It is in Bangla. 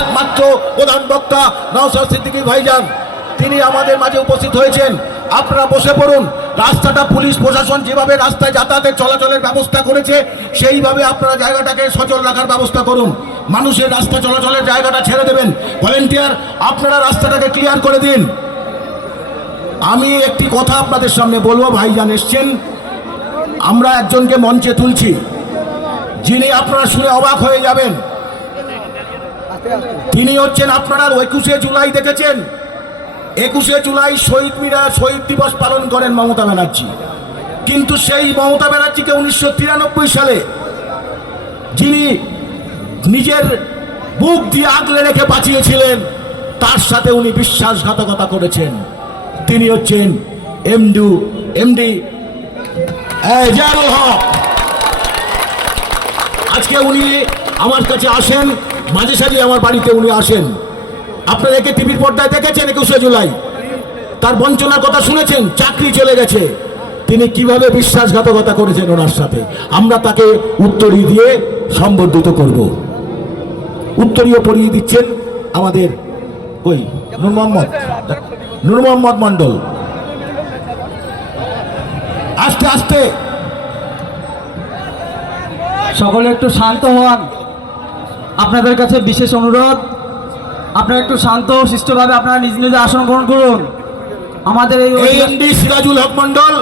একমাত্র প্রধান বক্তা নওশাদ সিদ্দিকী ভাইজান তিনি আমাদের মাঝে উপস্থিত হয়েছেন। আপনারা বসে পড়ুন। রাস্তাটা পুলিশ প্রশাসন যেভাবে রাস্তায় যাতায়াতের চলাচলের ব্যবস্থা করেছে সেইভাবে আপনারা জায়গাটাকে সচল রাখার ব্যবস্থা করুন। মানুষের রাস্তা চলাচলের জায়গাটা ছেড়ে দেবেন। ভলেন্টিয়ার আপনারা রাস্তাটাকে ক্লিয়ার করে দিন। আমি একটি কথা আপনাদের সামনে বলবো, ভাইজান এসছেন, আমরা একজনকে মঞ্চে তুলছি যিনি আপনারা শুনে অবাক হয়ে যাবেন। তিনি হচ্ছেন, আপনারা 21শে জুলাই দেখেছেন, 21শে জুলাই শহীদ দিবস পালন করেন মমতা ব্যানার্জি। কিন্তু সেই মমতা ব্যানার্জিকে 1993 সালে যিনি নিজের বুক দিয়ে আগলে রেখে বাঁচিয়েছিলেন তার সাথে উনি বিশ্বাসঘাতকতা করেছেন। তিনি হচ্ছেন এমডি জিয়াউল হক। আজকে উনি আমার কাছে আসেন, মাঝে সাঝে আমার বাড়িতে উনি আসেন। আপনাদেরকে টিভির পর্দায় দেখেছেন 21শে জুলাই, তার বঞ্চনার কথা শুনেছেন, চাকরি চলে গেছে। তিনি কিভাবে বিশ্বাসঘাতকতা করেছেন ওনার সাথে, আমরা তাকে উত্তরী দিয়ে সম্বর্ধিত করব। উত্তরীয় পরিয়ে দিচ্ছেন আমাদের নূর মোহাম্মদ মন্ডল। আস্তে আস্তে সকলে একটু শান্ত হন। আপনাদের কাছে বিশেষ অনুরোধ, আপনারা একটু শান্ত শিষ্টভাবে আপনারা নিজ নিজ আসন গ্রহণ করুন। আমাদের এই সিরাজুল হক মন্ডল।